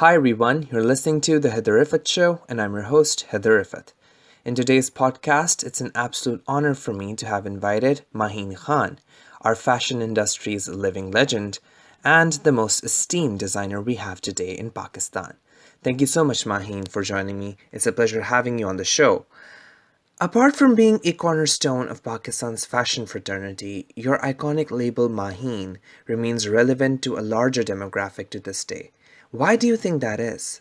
Hi everyone, you're listening to The Haider Rifaat Show, and I'm your host, Haider Rifaat. In today's podcast, it's an absolute honor for me to have invited Maheen Khan, our fashion industry's living legend, and the most esteemed designer we have today in Pakistan. Thank you so much, Maheen, for joining me. It's a pleasure having you on the show. Apart from being a cornerstone of Pakistan's fashion fraternity, your iconic label Maheen remains relevant to a larger demographic to this day. Why do you think that is?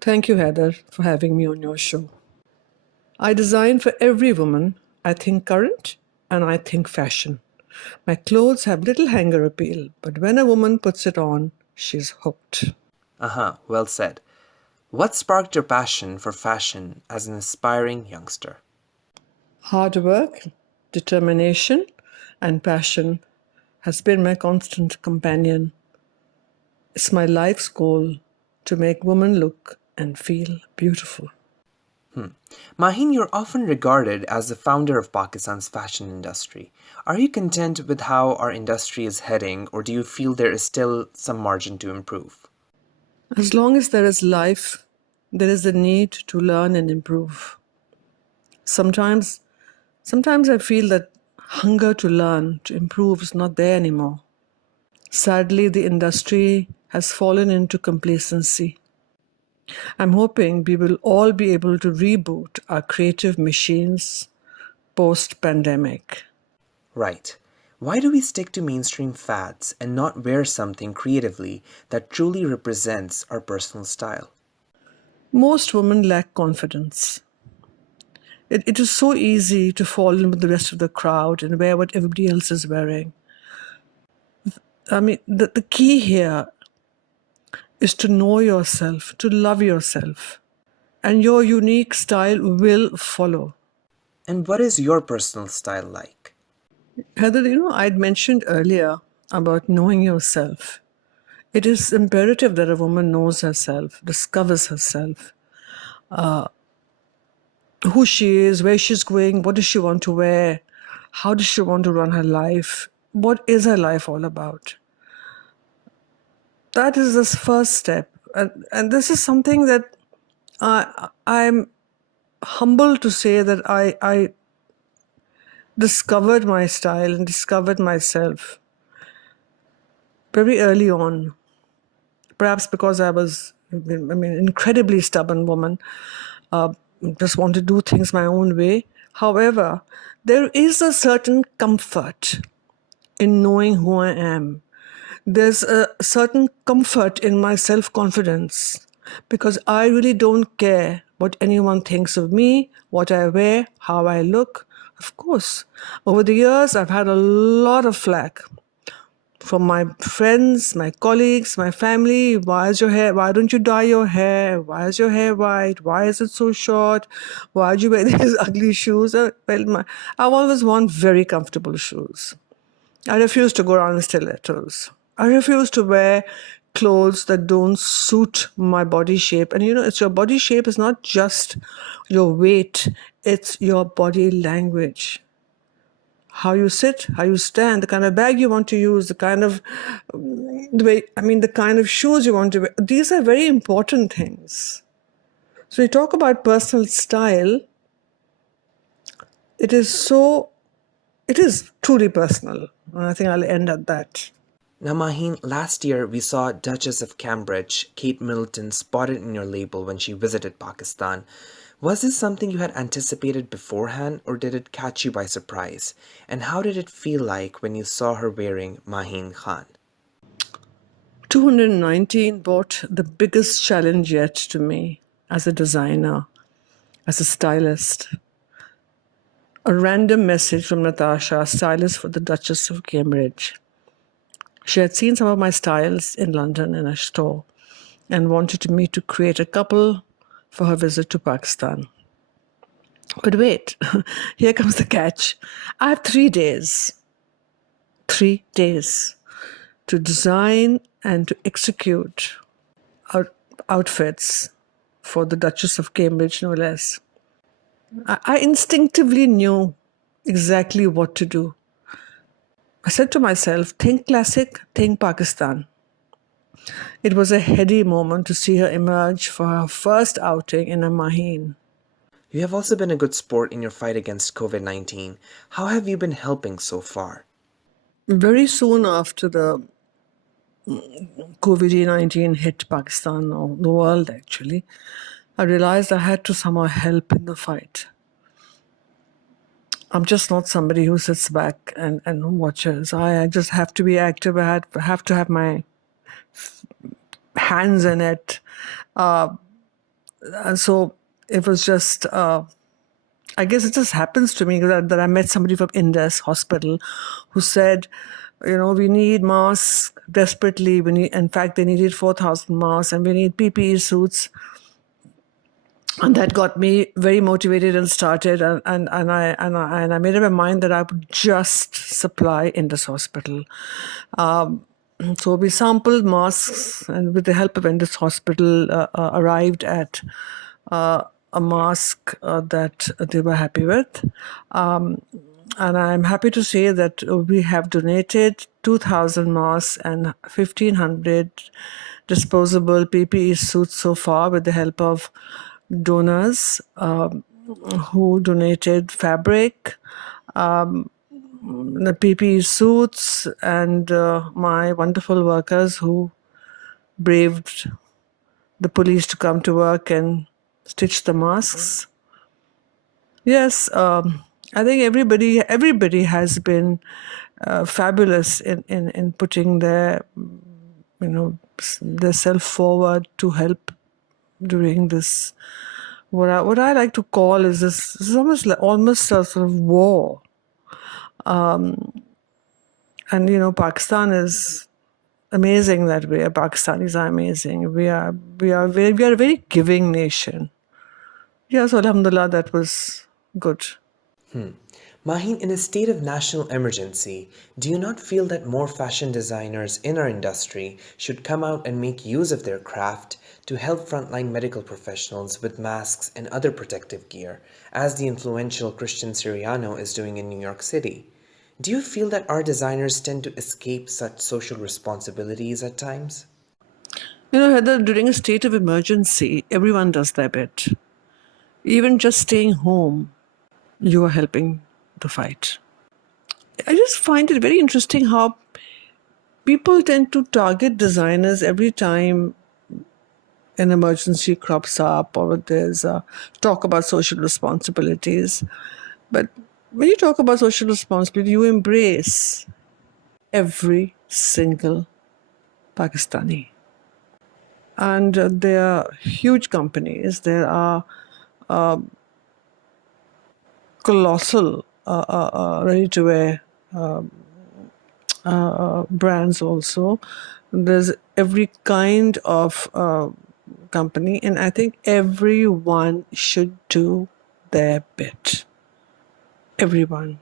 Thank you, Heather, for having me on your show. I design for every woman. I think current and I think fashion. My clothes have little hanger appeal, but when a woman puts it on, she's hooked. Well said. What sparked your passion for fashion as an aspiring youngster? Hard work, determination, and passion has been my constant companion. It's my life's goal to make women look and feel beautiful. Maheen, you're often regarded as the founder of Pakistan's fashion industry. Are you content with how our industry is heading, or do you feel there is still some margin to improve? As long as there is life, there is the need to learn and improve. Sometimes I feel that hunger to learn, to improve is not there anymore. Sadly, the industry has fallen into complacency. I'm hoping we will all be able to reboot our creative machines post-pandemic. Right. Why do we stick to mainstream fads and not wear something creatively that truly represents our personal style? Most women lack confidence. It is so easy to fall in with the rest of the crowd and wear what everybody else is wearing. I mean, the key here is to know yourself, to love yourself, and your unique style will follow. And what is your personal style like? Heather, I'd mentioned earlier about knowing yourself. It is imperative that a woman knows herself, discovers herself, who she is, where she's going, what does she want to wear, how does she want to run her life, what is her life all about. That is the first step. And this is something that I'm humbled to say that I discovered my style and discovered myself very early on. Perhaps because I was, incredibly stubborn woman, just want to do things my own way. However, there is a certain comfort in knowing who I am. There's a certain comfort in my self-confidence because I really don't care what anyone thinks of me, what I wear, how I look. Of course, over the years, I've had a lot of flack from my friends, my colleagues, my family. Why don't you dye your hair? Why is your hair white? Why is it so short? Why do you wear these ugly shoes? I've always worn very comfortable shoes. I refuse to go around in stilettos. I refuse to wear clothes that don't suit my body shape. And it's your body shape is not just your weight, it's your body language. How you sit, how you stand, the kind of bag you want to use, the kind of shoes you want to wear. These are very important things. So we talk about personal style. It is truly personal. And I think I'll end at that. Now, Maheen, last year we saw Duchess of Cambridge, Kate Middleton, spotted in your label when she visited Pakistan. Was this something you had anticipated beforehand, or did it catch you by surprise? And how did it feel like when you saw her wearing Maheen Khan? 219 brought the biggest challenge yet to me as a designer, as a stylist. A random message from Natasha, stylist for the Duchess of Cambridge. She had seen some of my styles in London in a store and wanted me to create a couple for her visit to Pakistan. But wait, here comes the catch. I have 3 days. 3 days to design and to execute outfits for the Duchess of Cambridge, no less. I instinctively knew exactly what to do. I said to myself, think classic, think Pakistan. It was a heady moment to see her emerge for her first outing in a Maheen. You have also been a good sport in your fight against COVID-19. How have you been helping so far? Very soon after the COVID-19 hit Pakistan, or the world actually, I realized I had to somehow help in the fight. I'm just not somebody who sits back and watches. I just have to be active. I have to have my hands in it. And so it was just, I guess it just happens to me that I met somebody from Indus Hospital who said, we need masks desperately. In fact, they needed 4,000 masks, and we need PPE suits. And that got me very motivated and started. And I made up my mind that I would just supply Indus Hospital. So we sampled masks, and with the help of Indus Hospital, arrived at a mask that they were happy with. And I'm happy to say that we have donated 2,000 masks and 1,500 disposable PPE suits so far, with the help of donors who donated fabric, the PPE suits, and my wonderful workers who braved the police to come to work and stitch the masks. Yes, I think everybody has been fabulous in putting their self forward to help during this. What I like to call is this is almost a sort of war. And Pakistan is amazing that way. Pakistanis are amazing. We are a very giving nation. Yeah, so alhamdulillah, that was good. Maheen, in a state of national emergency, do you not feel that more fashion designers in our industry should come out and make use of their craft to help frontline medical professionals with masks and other protective gear, as the influential Christian Siriano is doing in New York City? Do you feel that our designers tend to escape such social responsibilities at times? Heather, during a state of emergency, everyone does their bit. Even just staying home, you are helping the fight. I just find it very interesting how people tend to target designers every time an emergency crops up or there's a talk about social responsibilities. But when you talk about social responsibility, you embrace every single Pakistani. And there are huge companies. There are colossal ready-to-wear brands also. There's every kind of company, and I think everyone should do their bit. Everyone.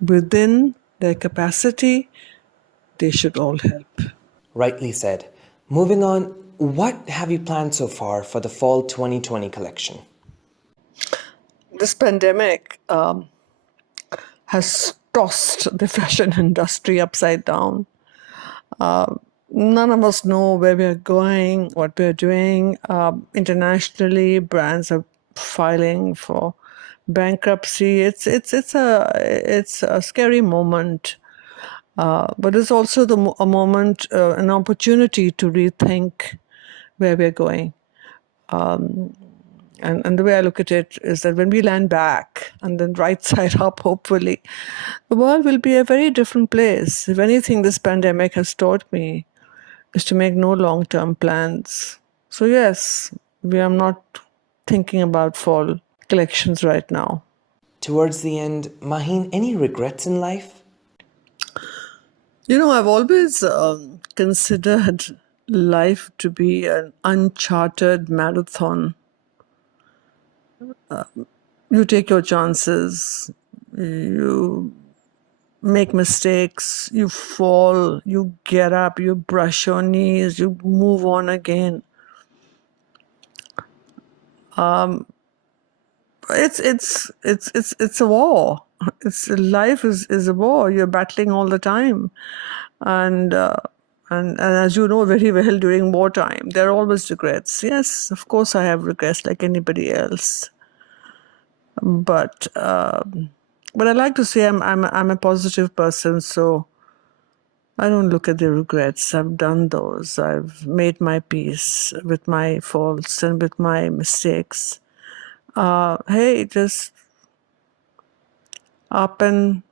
Within their capacity, they should all help. Rightly said. Moving on, what have you planned so far for the fall 2020 collection? This pandemic has tossed the fashion industry upside down. None of us know where we're going, what we're doing. Internationally, brands are filing for bankruptcy. It's a scary moment, but it's also a moment, an opportunity to rethink where we're going. And the way I look at it is that when we land back and then right side up, hopefully, the world will be a very different place. If anything, this pandemic has taught me is to make no long-term plans. So yes, we are not thinking about fall collections right now. Towards the end, Maheen, any regrets in life? I've always considered life to be an uncharted marathon. You take your chances, you make mistakes, you fall, you get up, you brush your knees, you move on again. It's a war. Life is a war. You're battling all the time, and And as you know very well, during wartime, there are always regrets. Yes, of course, I have regrets like anybody else. But I like to say I'm a positive person, so I don't look at the regrets. I've done those. I've made my peace with my faults and with my mistakes. Hey, just up and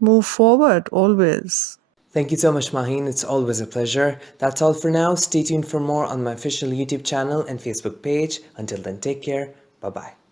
move forward always. Thank you so much, Maheen. It's always a pleasure. That's all for now. Stay tuned for more on my official YouTube channel and Facebook page. Until then, take care. Bye bye.